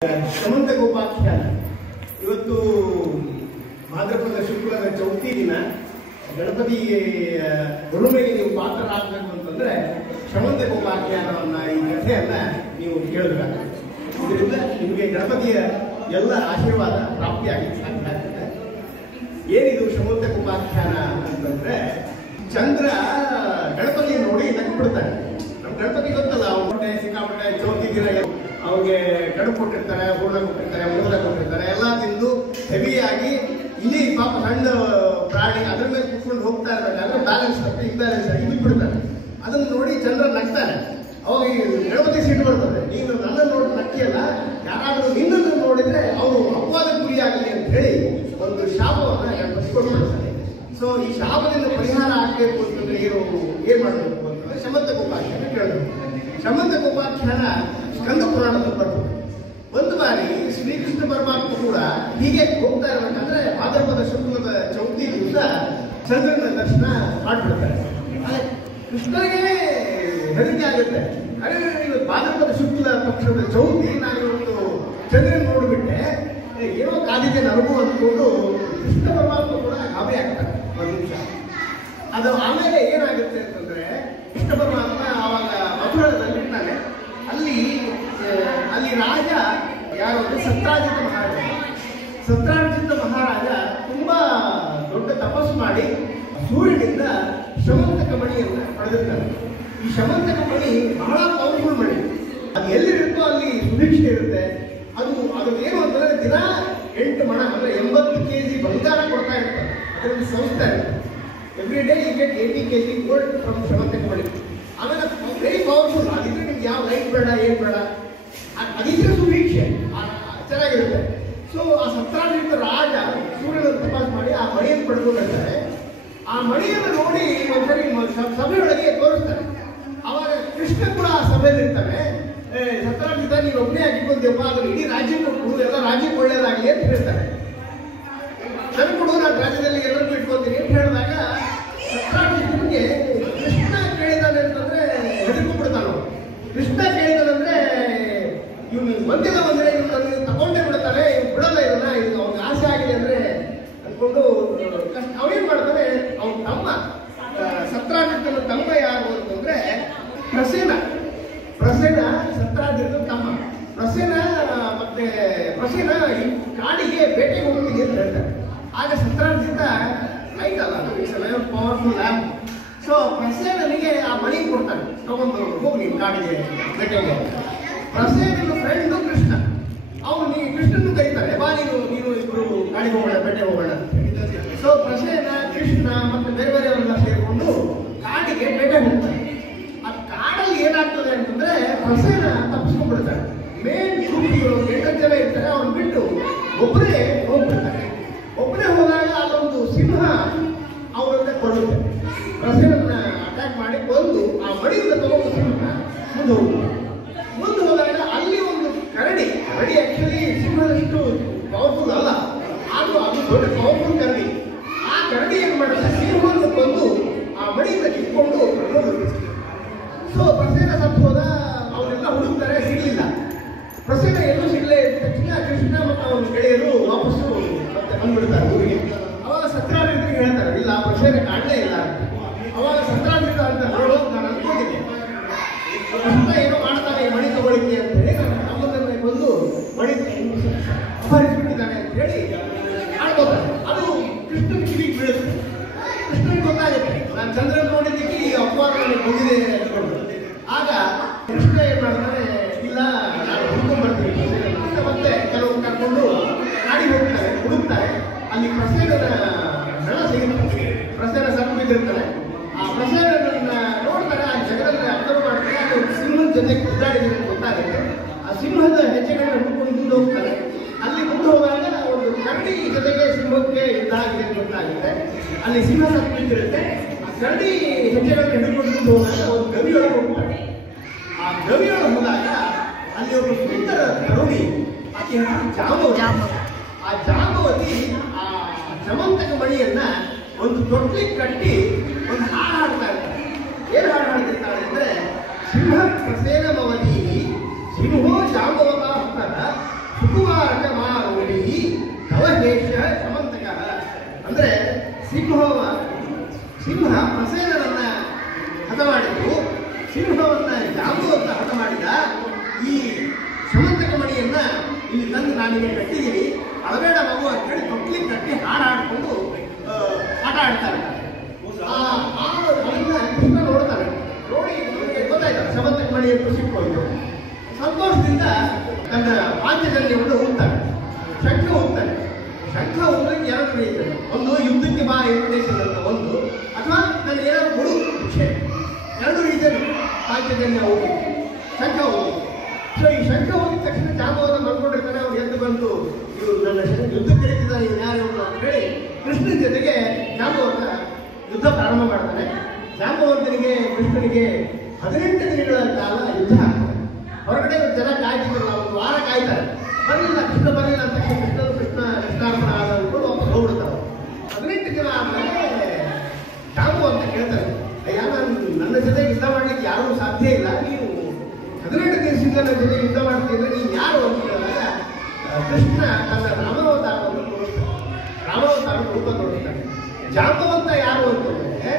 ಶಮಂತ ಗೋಪಾಖ್ಯಾನ ಇವತ್ತು ಭಾದ್ರಪದ ಶುಕ್ಲದ ಚೌತಿ ದಿನ ಗಣಪತಿ ಹುರುಮೆಗೆ ನೀವು ಪಾತ್ರರಾಗಬೇಕು ಅಂತಂದ್ರೆ ಶಮಂತ ಗೋಪಾಖ್ಯಾನವನ್ನ ಈ ಕಥೆಯನ್ನ ನೀವು ಕೇಳಬೇಕಾಗುತ್ತೆ. ಇದರಿಂದ ನಿಮಗೆ ಗಣಪತಿಯ ಎಲ್ಲ ಆಶೀರ್ವಾದ ಪ್ರಾಪ್ತಿಯಾಗಿ ಸಾಧ್ಯ ಆಗ್ತದೆ. ಏನಿದು ಶಮಂತ ಗೋಪಾಖ್ಯಾನ ಅಂತಂದ್ರೆ ಚಂದ್ರ ಗಣಪತಿಯನ್ನು ನೋಡಿ ನಕ್ಬಿಡ್ತಾನೆ. ನಮ್ಮ ಗಣಪತಿ ಗೊತ್ತಲ್ಲ, ಅವನ ಸಿಕ್ಕಾಪಟ್ಟೆ ಚೌತಿ ದಿನ ಅವ್ರಿಗೆ ಕಡುಬು ಕೊಟ್ಟಿರ್ತಾರೆ, ಹೂರ್ಣ ಕೊಟ್ಟಿರ್ತಾರೆ, ಮೊದಲ ಕೊಟ್ಟಿರ್ತಾರೆ, ಎಲ್ಲ ತಿಂದು ಹೆವಿಯಾಗಿ ಇಲ್ಲಿ ಪಾಪ ಸಣ್ಣ ಪ್ರಾಣಿ ಅದ್ರ ಮೇಲೆ ಕುತ್ಕೊಂಡು ಹೋಗ್ತಾ ಇರ್ಬೇಕಾದ್ರೆ ಬ್ಯಾಲೆನ್ಸ್ ತಪ್ಪಿ ಇಂಬ್ಯಾಲೆನ್ಸ್ ಆಗಿ ಬಿಟ್ಬಿಡ್ತಾನೆ. ಅದನ್ನು ನೋಡಿ ಚಂದ್ರ ನಗ್ತಾನೆ. ಅವಾಗ ಈ ಗಣಪತಿ ಸಿಟ್ಟು ಬರ್ತದೆ, ನೀನು ನನ್ನನ್ನು ನೋಡಿ ನಕ್ಕಿಯಲ್ಲ, ಯಾರಾದರೂ ನಿನ್ನನ್ನು ನೋಡಿದ್ರೆ ಅವರು ಅಪವಾದ ಗುರಿಯಾಗಲಿ ಅಂತ ಹೇಳಿ ಒಂದು ಶಾಪವನ್ನು ಗಣಪತಿ ಕೊಟ್ಬಿಡ್ತಾನೆ. ಸೊ ಈ ಶಾಪದಿಂದ ಪರಿಹಾರ ಆಗಬೇಕು ಅಂತಂದ್ರೆ ಏನ್ ಮಾಡಬೇಕು ಅಂತಂದ್ರೆ ಶಮಂತ ಗೋಪಾಖ್ಯಾನ ಕೇಳಬೇಕು. ಶಮಂತ ಗೋಪಾಖ್ಯಾನ ಸ್ಕಂದ ಪುರಾಣದಲ್ಲಿ ಬರ್ತದೆ. ಒಂದು ಬಾರಿ ಶ್ರೀಕೃಷ್ಣ ಪರಮಾತ್ಮ ಕೂಡ ಹೀಗೆ ಹೋಗ್ತಾ ಇರ್ಬೇಕಂದ್ರೆ ಭಾದ್ರಪದ ಶುಕ್ಲದ ಚೌತಿ ದಿವಸ ಚಂದ್ರನ ದರ್ಶನ ಮಾಡ್ಬಿಡ್ತಾರೆ. ಕೃಷ್ಣನಿಗೆ ಹೆದರಿಕೆ ಆಗುತ್ತೆ. ಅರೆ ಇವತ್ತು ಭಾದ್ರಪದ ಶುಕ್ಲ ಪಕ್ಷದ ಚೌತಿ, ನಾನು ಇವತ್ತು ಚಂದ್ರನ ನೋಡ್ಬಿಟ್ಟೆ, ಏನೋ ಕಾದಿದೆ ನನಗೂ ಅಂದ್ಕೊಂಡು ಕೃಷ್ಣ ಪರಮಾತ್ಮ ಕೂಡ ಗಾಬರಿ ಆಗ್ತಾರೆ ಒಂದು ನಿಮಿಷ. ಅದು ಆಮೇಲೆ ಏನಾಗುತ್ತೆ ಅಂತಂದ್ರೆ ಕೃಷ್ಣ ಪರಮಾತ್ಮ ಆವಾಗ ಮಥುರಾದಲ್ಲಿ ಇರ್ತಾನೆ. ಅಲ್ಲಿ ರಾಜ ಯಾರು ಅಂದ್ರೆ ಸತ್ರಾಜಿತ ಮಹಾರಾಜ. ಸತ್ರಾಜಿತ ಮಹಾರಾಜ ತುಂಬಾ ದೊಡ್ಡ ತಪಸ್ಸು ಮಾಡಿ ಸೂರ್ಯನಿಂದ ಶಮಂತಕ ಮಣಿಯನ್ನು ಪಡೆದಿರ್ತಾನೆ. ಈ ಶಮಂತಕ ಮಣಿ ಬಹಳ ಪವರ್ಫುಲ್ ಮಣಿ. ಅದು ಎಲ್ಲಿರುತ್ತೋ ಅಲ್ಲಿ ಸುಭಿಕ್ಷೆ ಇರುತ್ತೆ. ಅದು ಏನು ಅಂತಂದ್ರೆ ದಿನ 8 ಮಣ ಅಂದ್ರೆ 80 kg ಬಂಗಾರ ಕೊಡ್ತಾ ಇರ್ತಾರೆ. ಅದರಲ್ಲಿ ಸಂಸ್ಥೆ every day you get 80 kg gold from Shamantaka Mani. ಆಮೇಲೆ ವೆರಿ ಪವರ್ಫುಲ್. ಅದಿದ್ರೆ ನಿಮ್ಗೆ ಯಾವ ಲೈಟ್ ಬೇಡ, ಏನ್ ಬೇಡ, ಅದಿದ್ರೆ ಸುಭಿಕ್ಷೆ ಚೆನ್ನಾಗಿರುತ್ತೆ. ಸೊ ಆ ಸತ್ರಾಜಿತ ರಾಜ ಸೂರ್ಯನ ತಪಾಸ್ ಮಾಡಿ ಆ ಮಣಿಯನ್ನು ಪಡ್ಕೊಂಡಿರ್ತಾರೆ. ಆ ಮಣಿಯನ್ನು ನೋಡಿ ಒಂದ್ಸರಿ ಸಭೆಯೊಳಗೆ ತೋರಿಸ್ತಾರೆ. ಅವಾಗ ಕೃಷ್ಣ ಕೂಡ ಆ ಸಭೆಯಲ್ಲಿ ಇರ್ತಾನೆ. ಸತ್ರಾಜಿತ ನೀನು ಒಬ್ಬನೇ ಆಗಿಕೊಂಡ್ಯಪ್ಪ, ಅದು ಇಡೀ ರಾಜ್ಯಕ್ಕೆ ಕೊಡು, ಎಲ್ಲ ರಾಜ್ಯಕ್ಕೆ ಒಳ್ಳೇದಾಗಲಿ ಅಂತ ಹೇಳ್ತಾರೆ. ನನ್ ಕೊಡು, ನಾನು ರಾಜ್ಯದಲ್ಲಿ ಎಲ್ಲರಿಗೂ ಇಟ್ಕೊತೀನಿ ಅಂತ ಹೇಳಿದಾಗ ಸತ್ರಾಜಿತನಿಗೆ ಕೃಷ್ಣ ಕೇಳಿದಾನೆ ಅಂತಂದ್ರೆ ಹೆದರ್ಕೊಂಡ್ಬಿಡ್ತಾನ. ಕೃಷ್ಣ ಕೇಳಿದಾನಂದ್ರೆ ಇವನು ಬಂದಿಲ್ಲ ಅಂದ್ರೆ ಇವನು ತಗೊಂಡೇ ಬಿಡ್ತಾನೆ, ಇವ್ನು ಬಿಡಲ್ಲ, ಇದನ್ನ ಇದು ಅವ್ನಿಗೆ ಆಸೆ ಆಗಿದೆ ಅಂದ್ರೆ ಅನ್ಕೊಂಡು ಅವೇನ್ ಮಾಡ್ತಾನೆ. ಅವನ ತಮ್ಮ ಸತ್ರಾಜಿತನ ತಮ್ಮ ಯಾರು ಅಂತಂದ್ರೆ ಪ್ರಸೇನ. ಸತ್ರಾಜಿತನ ತಮ್ಮ ಪ್ರಸೇನ ಕಾಡಿಗೆ ಬೇಟೆಗೆ ಹೋಗ್ತೀನಿ ಅಂತ ಹೇಳ್ತಾರೆ. ಆಗ ಸತ್ರಾಜಿತ ಆಯ್ತಲ್ಲ, ಪವರ್ಫುಲ್ ಆ್ಯಪ್. ಸೊ ಪ್ರಸೇನನಿಗೆ ಆ ಮಣಿ ಕೊಡ್ತಾನೆ, ತಗೊಂಡು ಹೋಗಿ ಕಾಡಿಗೆ ಬೇಟೆಗೆ. ಪ್ರಸೇನನ ಫ್ರೆಂಡು ಕೃಷ್ಣ. ಅವನು ಕೃಷ್ಣನು ಕರೀತಾರೆ, ಬಾ ನೀನು ಇಬ್ರು ಕಾಡಿಗೆ ಹೋಗೋಣ, ಬೇಟೆ ಹೋಗೋಣ. ಸೊ ಪ್ರಸೇನ, ಕೃಷ್ಣ ಮತ್ತೆ ಬೇರೆ ಬೇರೆಯವರೆಲ್ಲ ಸೇರಿಕೊಂಡು ಕಾಡಿಗೆ ಬೇಟೆ ಹೋಗ್ತಾರೆ. ಆ ಕಾಡಲ್ಲಿ ಏನಾಗ್ತದೆ ಅಂತಂದ್ರೆ ಪ್ರಸೇನ ತಪ್ಪಿಸ್ಕೊಂಡ್ಬಿಡ್ತಾರೆ. ಮೇನ್ ಗ್ರೂಪ್ಗಳು 8 ಜನ ಇರ್ತಾರೆ, ಅವ್ನು ಬಿಟ್ಟು ಒಬ್ಬರೇ ಹೋಗ್ಬಿಡ್ತಾರೆ. ಒಬ್ಬರೇ ಹೋದಾಗ ಅಲ್ಲೊಂದು ಸಿಂಹ ಅವರನ್ನ ಕೊಡುತ್ತೆ. ಪ್ರಸೇನನ್ನ ಅಟ್ಯಾಕ್ ಮಾಡಿ ಕೊಂದು ಆ ಮಡಿಯಿಂದ ತಗೊಂಡು ಸಿಂಹ ಮುಂದೆ ಹೋದಾಗ ಅಲ್ಲಿ ಒಂದು ಕರಡಿ ಆಕ್ಚುಲಿ ಸಿಂಹದಷ್ಟು ಪವರ್ಫುಲ್ ಅಲ್ಲ, ಆದ್ರೂ ಅದು ದೊಡ್ಡ ಪವರ್ಫುಲ್ ಕರಡಿ. ಆ ಕರಡಿ ಏನ್ ಮಾಡುತ್ತೆ, ಸಿಂಹವನ್ನು ಕೊಂದು ಆ ಮಡಿಯಿಂದ ಕಿತ್ಕೊಂಡು ಸೊ ಪ್ರಸೇನ ಸತ್ತು ಹೋದ. ಅವರೆಲ್ಲ ಹುಡುಕ್ತಾರೆ, ಸಿಗಲಿಲ್ಲ. ಪ್ರಸೇನ ಎಲ್ಲೂ ಸಿಗಲೇ ಇದ್ದ ತಕ್ಷಣ ಕೃಷ್ಣ ಮತ್ತು ಅವನ ಗೆಳೆಯರು ವಾಪಸ್ಸು ಮತ್ತೆ ಬಂದ್ಬಿಡ್ತಾರೆ ಊರಿಗೆ. ಅವಾಗ ಸತ್ರಾಜಿತರಿಗೆ ಹೇಳ್ತಾರೆ, ಇಲ್ಲ ಪ್ರಸೇನ ಕಾಣಲೇ ಇಲ್ಲ. ಅವಾಗ ಸತ್ರಾಜಿತ ಅಂತ ಹೇಳೋದು ನಾನು ಅನ್ಕೊಂಡಿದ್ದೆ, ಕೃಷ್ಣ ಏನೋ ಮಾಡ್ತಾನೆ ಈ ಮಣಿ ತಗೊಳ್ಳಿಕ್ಕೆ ಅಂತ ಹೇಳಿ ನಾನು ನಮ್ಮದನ್ನೇ ಬಂದು ಮಣಿ ಅಪಹರಿಸ್ಬಿಟ್ಟಿದ್ದಾನೆ ಅಂತ ಹೇಳಿ ಆಡ್ಕೋತಾರೆ. ಅದು ಕೃಷ್ಣನ ಕಿವಿಗೆ ಬೀಳುತ್ತೆ. ಕೃಷ್ಣನಿಗೆ ಗೊತ್ತಾಗುತ್ತೆ, ನಾನು ಚಂದ್ರನ ನೋಡಿದ್ದಕ್ಕೆ ಈ ಅಪವಾದ ನನಗೆ ಬಂದಿದೆ ಅನ್ಕೊಂಡು. ಆಗ ಕೃಷ್ಣ ಏನ್ ಮಾಡ್ತಾನೆ, ಇಲ್ಲ ನಾನು ಹುಡ್ಕೊಂಡ್ ಬರ್ತೀನಿ ಅಂತ ಮತ್ತೆ ಕೆಲವು ಕರ್ಕೊಂಡು ಕಾಡಿಗೆ ಹೋಗ್ತಾರೆ, ಹುಡುಕ್ತಾರೆ. ಅಲ್ಲಿ ಪ್ರಸೇನನ ಹೆಣ ಸಿಗುತ್ತೆ. ಪ್ರಸೇನ ಸತ್ತು ಬಿದ್ದಿರ್ತಾನೆ. ಆ ಪ್ರಸೇನನ್ನ ನೋಡ್ತಾರೆ, ಆ ಜಗದಲ್ಲಿ ಅಬ್ಸರ್ವ್ ಮಾಡ್ತಾರೆ. ಅದು ಸಿಂಹದ ಜೊತೆ ಕುದ್ದಾಡಿದೆ ಅಂತ ಗೊತ್ತಾಗುತ್ತೆ. ಆ ಸಿಂಹದ ಹೆಜ್ಜೆಗಳನ್ನ ಹುಡ್ಕೊಂಡು ಮುಂದೆ ಹೋಗ್ತಾರೆ. ಅಲ್ಲಿ ಮುಂದೆ ಹೋದಾಗ ಒಂದು ಕರಡಿ ಜೊತೆಗೆ ಸಿಂಹಕ್ಕೆ ಇದಾಗಿದೆ ಅಂತ ಗೊತ್ತಾಗುತ್ತೆ. ಅಲ್ಲಿ ಸಿಂಹ ಸತ್ತು ಬಿದ್ದಿರುತ್ತೆ. ಆ ಕರಡಿ ಹೆಜ್ಜೆಗಳನ್ನ ಹಿಡ್ಕೊಂಡು ಮುಂದೆ ಹೋದಾಗ ಒಂದು ಗವಿಯೊಳಗೆ ಹೋಗ್ತಾರೆ. ಆ ಗವಿಯೊಳಗೆ ಹೋದಾಗ ಅಲ್ಲಿ ಒಬ್ಬ ಸುಂದರ ತರುಣಿ, ಆಕೆ ಜಾಂಬವತಿ. ಆ ಜಾಂಬವತಿ ಆ ಶಮಂತಕ ಮಣಿಯನ್ನ ಒಂದು ತೊಟ್ಲಿಗೆ ಕಟ್ಟಿ ಒಂದು ಹಾಡು ಹಾಡ್ತಾ ಇರ್ತಾರೆ. ಏನು ಹಾಡು ಹಾಡ್ತಿರ್ತಾಳೆ ಅಂದ್ರೆ ಸಿಂಹ ಪ್ರಸೇನ ಮವದಿ ಸಿಂಹೋ ಜಾಂಬವತ ಅಂತಾರ ಸುಕುಮಾರಕ ಮಾರೋಡಿ ನವಹೇಶ ಸಮಂತಕ. ಅಂದ್ರೆ ಸಿಂಹ ಪ್ರಸೇನರನ್ನ ಹತ ಮಾಡಿದ್ದು, ಸಿಂಹವನ್ನ ಜಾಂಬುವಂತ ಹತ ಮಾಡಿದ. ಈ ಸಮಂತಕ ಮಣಿಯನ್ನ ಇಲ್ಲಿ ತಂದು ನಾನಿಗೆ ಕಟ್ಟಿದ್ದೀನಿ, ಅಳಬೇಡ ಮಗು ಅಂತ ಹೇಳಿ ತೊಟ್ಲಿಗೆ ಕಟ್ಟಿ ಹಾಡಾಡ್ಕೊಂಡು ಆಟ ಆಡ್ತಾರೆ. ಕೃಷ್ಣ ನೋಡ್ತಾನೆ, ನೋಡಿ ಗೊತ್ತಾಯ್ತು ಸಮಂತಕ ಮಣಿ ಅಂತ ಸಿಕ್ಕೊಂಡು ಸಂತೋಷದಿಂದ ತನ್ನ ಪಾಂಚಜನ್ಯವನ್ನು ಹೋಗ್ತಾನೆ, ಶಂಖ ಹೋಗ್ತಾನೆ. ಶಂಖ ಹೋಗ್ಲಿಕ್ಕೆ ಎರಡು ರೀತಿ, ಒಂದು ಯುದ್ಧಕ್ಕೆ ಬಾ ಉದ್ದೇಶದಂತ ಒಂದು, ಅಥವಾ ನನಗೆ ಏನಾದ್ರು ಕೊಡು ಶಿಕ್ಷೆ, ಎರಡು ರೀತಿಯಲ್ಲಿ ಪಾಂಚಜನ್ಯ ಹೋಗಿ ಶಂಖ ಹೋಗಿ. ಸೊ ಈ ಶಂಖ ಹೋಗಿದ ತಕ್ಷಣ ಜಾಂಬವನ್ನ ಮಾಡ್ಕೊಂಡಿರ್ತಾನೆ. ಅವ್ರು ಎದ್ದು ಬಂತು, ಇವರು ನನ್ನ ಯುದ್ಧ ಕರೀತಿದ್ದಾನೆ ಇವ್ರು ಯಾರು ಅಂತ ಹೇಳಿ ಕೃಷ್ಣನ ಜೊತೆಗೆ ಜಾಂಬವಂತ ಯುದ್ಧ ಪ್ರಾರಂಭ ಮಾಡ್ತಾನೆ. ಜಾಂಬವಂತನಿಗೆ ಕೃಷ್ಣನಿಗೆ 18 ದಿನಗಳ ಕಾಲ ಯುದ್ಧ ಆಗ್ತದೆ. ಹೊರಗಡೆ ಜನ ಕಾಯ್ತಿದ್ರು, ಒಂದು ವಾರ ಕಾಯ್ತಾರೆ, ಬರಲಿಲ್ಲ ಕೃಷ್ಣ ಬರಲಿಲ್ಲ ಅಂತ ಕೃಷ್ಣಾರ್ಪಣ ಆದ ಅನ್ಕೊಂಡು ವಾಪಸ್ ಹೋಗ್ಬಿಡ್ತಾರೆ. 18 ದಿನ ಆದ್ಮೇಲೆ ಜಾಂಬವಂತ ಕೇಳ್ತಾರೆ, ಅಯ್ಯ ನನ್ನ ಜೊತೆ ಯುದ್ಧ ಮಾಡ್ಲಿಕ್ಕೆ ಯಾರೂ ಸಾಧ್ಯ ಇಲ್ಲ, ನೀವು 18 ದಿವಸದಿಂದ ನನ್ನ ಜೊತೆ ಯುದ್ಧ ಮಾಡ್ತಿದ್ರೆ ನೀನು ಯಾರು ಅಂತ ಹೇಳಿದಾಗ ಕೃಷ್ಣ ತನ್ನ ರಾಮಾವತಾರವನ್ನು ತೋರಿಸ್ತಾನೆ, ರಾಮಾವತಾರ ರೂಪ ತೋರಿಸ್ತಾನೆ. ಜಾಂಬವಂತ ಯಾರು ಅಂತಂದ್ರೆ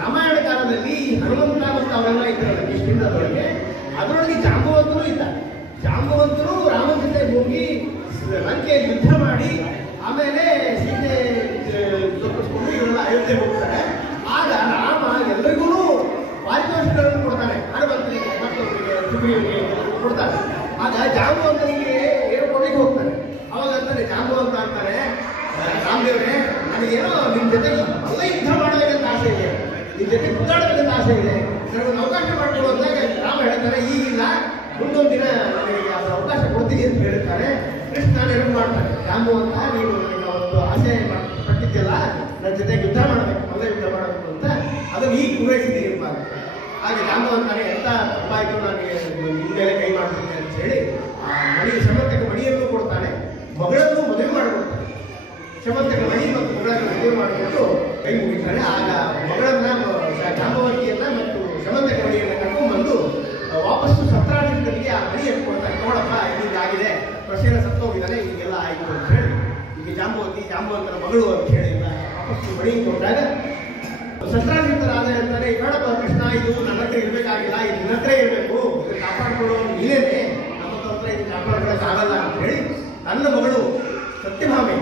ರಾಮಾಯಣ ಕಾಲದಲ್ಲಿ ಹನುಮಂತ ಮತ್ತು ಅವೆಲ್ಲ ಇದ್ರಲ್ಲ ಕಿಷ್ಕಿಂಧದೊಳಗೆ, ಅದರೊಳಗೆ ಜಾಂಬವಂತನೂ ಇದ್ದ. ಜಾಂಬವಂತನು ರಾಮನ ಜೊತೆ ಹೋಗಿ ಲಂಕೆಯಲ್ಲಿ ಯುದ್ಧ ಮಾಡಿ ಆಮೇಲೆ ಸೀತೆ ತಪ್ಪಿಸ್ಕೊಂಡು ಇವರೆಲ್ಲ ಅಯೋಧ್ಯೆ ಹೋಗ್ತಾರೆ. ಆಗ ರಾಮ ಎಲ್ಲರಿಗೂ ಪಾರಿತೋಷಿಕಗಳನ್ನು ಕೊಡ್ತಾನೆ, ಹನುಮಂತನಿಗೆ ಮತ್ತೊಬ್ಬರಿಗೆ ಸುಗ್ರೀವನಿಗೆ ಕೊಡ್ತಾನೆ. ಆಗ ಜಾಂಬವಂತನಿಗೆ ಏರ್ಕೊಳ್ಳಿಕ್ಕೆ ಹೋಗ್ತಾನೆ. ಅವಾಗ ಅಂತಾನೆ ಜಾಂಬವಂತ ಅಂತಾನೆ, ರಾಮದೇವ್ರೆ ನನಗೇನೋ ನಿಮ್ಮ ಜೊತೆ ಎಲ್ಲ ಯುದ್ಧ ಮಾಡಬೇಕಂತ ಆಸೆ ಇದೆ, ನಿಮ್ಮ ಜೊತೆ ಮುದ್ದಾಡಬೇಕಂತ ಆಸೆ ಇದೆ, ನನಗೊಂದು ಅವಕಾಶ ಮಾಡಿಕೊಡು ಅಂದಾಗ ರಾಮ ಹೇಳ್ತಾರೆ, ಈಗಿಲ್ಲ ಮುಂದೊಂದು ದಿನ ನನಗೆ ಅವಕಾಶ ಕೊಡ್ತೀನಿ ಅಂತ ಹೇಳ್ತಾರೆ. ಕೃಷ್ಣ ನೆನಪು ಮಾಡ್ತಾನೆ, ಜಾಂಬವಂತ ನೀನು ಒಂದು ಆಸೆ ಪಟ್ಟಿದ್ದೆಲ್ಲ ನನ್ನ ಜೊತೆ ಯುದ್ಧ ಮಾಡಬೇಕು, ಮೊದಲೇ ಯುದ್ಧ ಮಾಡಬೇಕು ಅಂತ, ಅದನ್ನು ಈಗ ಪೂರೈಸಿದ್ದೀನಿ ಎಂಬ. ಹಾಗೆ ಜಾಂಬವಂತಾನೆ ಎಂತ ತಪ್ಪಾಯಿತು, ನನಗೆ ಹಿಂದೆಲೆ ಕೈ ಮಾಡ್ತೀನಿ ಅಂತ ಹೇಳಿ ಆ ಮಣಿ ಸಮಂತಕ ಮಣಿಯನ್ನು ಕೊಡ್ತಾನೆ, ಮಗಳನ್ನು ಮದುವೆ ಮಾಡಿಕೊಡ್ತಾನೆ. ಸಮಂತಕ ಮಣಿ ಮತ್ತು ಮಗಳನ್ನು ಮದುವೆ ಮಾಡಿಕೊಂಡು ಕೈ ಮುಗಿತಾನೆ. ಆಗ ಮಗಳನ್ನ ಜಾಂಬವತಿಯನ್ನ ಮತ್ತು ಸಮಂತಕ ಮಣಿಯನ್ನು ಕರ್ಕೊಂಡ್ಬಂದು ವಾಪಸ್ಸು ಸತ್ರಾಜಿತರಿಗೆ ಆ ಮಣಿಯನ್ನು ಕೊಡ್ತಾನೆ. ನೋಡಪ್ಪ ಹೀಗಾಗಿದೆ, ಪ್ರಸೇನ ಸತ್ತೋಗಿದ್ದಾನೆ, ಹೀಗೆಲ್ಲ ಆಯಿತು ಅಂತ ಹೇಳಿ ಈಗ ಜಾಂಬವಂತನ ಮಗಳು ಅಂತ ಹೇಳಿ ವಾಪಸ್ಸು ಮಣಿ ಕೊಟ್ಟಾಗ ಸತ್ರಾಜಿತರಾದ ಹೇಳ್ತಾರೆ, ಬೇಡಪ್ಪ ಕೃಷ್ಣ, ಇದು ನನ್ನ ಹತ್ರ ಇರಬೇಕಾಗಿಲ್ಲ, ಇದು ನಿನ್ನ ಹತ್ರ ಇರಬೇಕು, ಇದು ಕಾಪಾಡ್ಕೊಳ್ಳೋರು ನೀನೇನೆ, ನಮ್ಮ ಹತ್ರ ಇದು ಕಾಪಾಡ್ಕೊಳ್ಳೋಕ್ಕಾಗಲ್ಲ ಅಂತ ಹೇಳಿ ತನ್ನ ಮಗಳು ಸತ್ಯಭಾಮೆ